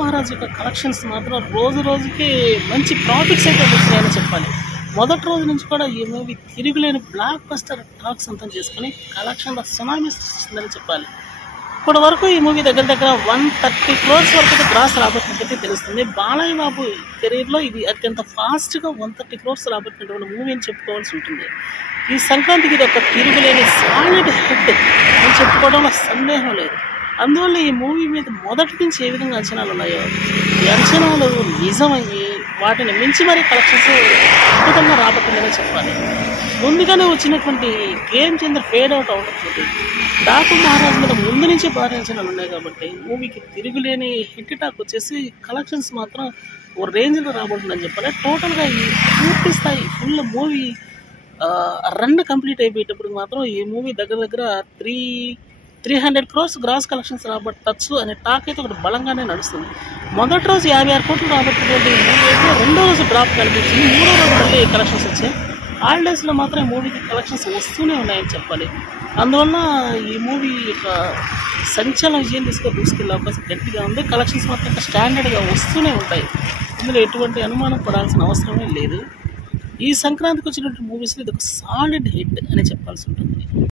మహారాజ్ యొక్క కలెక్షన్స్ మాత్రం రోజు రోజుకి మంచి ప్రాఫిట్స్ అయితే వస్తున్నాయని చెప్పాలి. మొదటి రోజు నుంచి కూడా ఈ మూవీ తిరుగులేని బ్లాక్ బస్టర్ టాక్ సొంతం చేసుకుని కలెక్షన్లో సునామీ సృష్టిస్తుందని చెప్పాలి. ఇప్పటి వరకు ఈ మూవీ దగ్గర 130 crores వరకు గ్రాస్ రాబట్టినట్టయితే తెలుస్తుంది. బాలయ్య బాబు కెరీర్లో ఇది అత్యంత ఫాస్ట్గా 130 crores రాబట్టినటువంటి మూవీ అని చెప్పుకోవాల్సి ఉంటుంది. ఈ సంక్రాంతికి ఇది ఒక తిరుగులేని సాలిడ్ హిట్ అని చెప్పుకోవడంలో సందేహం లేదు. అందువల్ల ఈ మూవీ మీద మొదటి నుంచి ఏ విధంగా అంచనాలు ఉన్నాయో ఈ అంచనాలు నిజమయ్యి వాటిని మించి మరీ కలెక్షన్స్ అద్భుతంగా రాబట్టిందని చెప్పాలి. ముందుగానే వచ్చినటువంటి గేమ్ చేంజర్ ఫేడ్ అవుట్ అవుతుంది. డాకు మహారాజ్ మీద ముందు నుంచి భారీ అంచనాలు ఉన్నాయి కాబట్టి మూవీకి తిరుగులేని హిట్ టాక్ వచ్చేసి కలెక్షన్స్ మాత్రం ఓ రేంజ్లో రాబోతుందని చెప్పాలి. టోటల్గా ఈ పూర్తి స్థాయి ఫుల్ మూవీ రన్ కంప్లీట్ అయిపోయేటప్పుడు మాత్రం ఈ మూవీ దగ్గర 300 crores గ్రాస్ కలెక్షన్స్ రాబట్టచ్చు అనే టాక్ అయితే ఒకటి బలంగానే నడుస్తుంది. మొదటి రోజు 56 కోట్లు రాబట్టినటువంటి మూవీ అయితే రెండో రోజు డ్రాప్ కనిపించింది. మూడో రోజు మళ్ళీ కలెక్షన్స్ వచ్చాయి. హాలిడేస్లో మాత్రం ఈ మూవీకి కలెక్షన్స్ వస్తూనే ఉన్నాయని చెప్పాలి. అందువల్ల ఈ మూవీ యొక్క సంచలన విజయం దూసుకెళ్ళే అవకాశం గట్టిగా ఉంది. కలెక్షన్స్ మాత్రం ఇంకా స్టాండర్డ్గా వస్తూనే ఉంటాయి. ఇందులో ఎటువంటి అనుమానం పడాల్సిన అవసరమే లేదు. ఈ సంక్రాంతికి వచ్చినటువంటి మూవీస్లో ఇది ఒక సాలిడ్ హిట్ అని చెప్పాల్సి ఉంటుంది.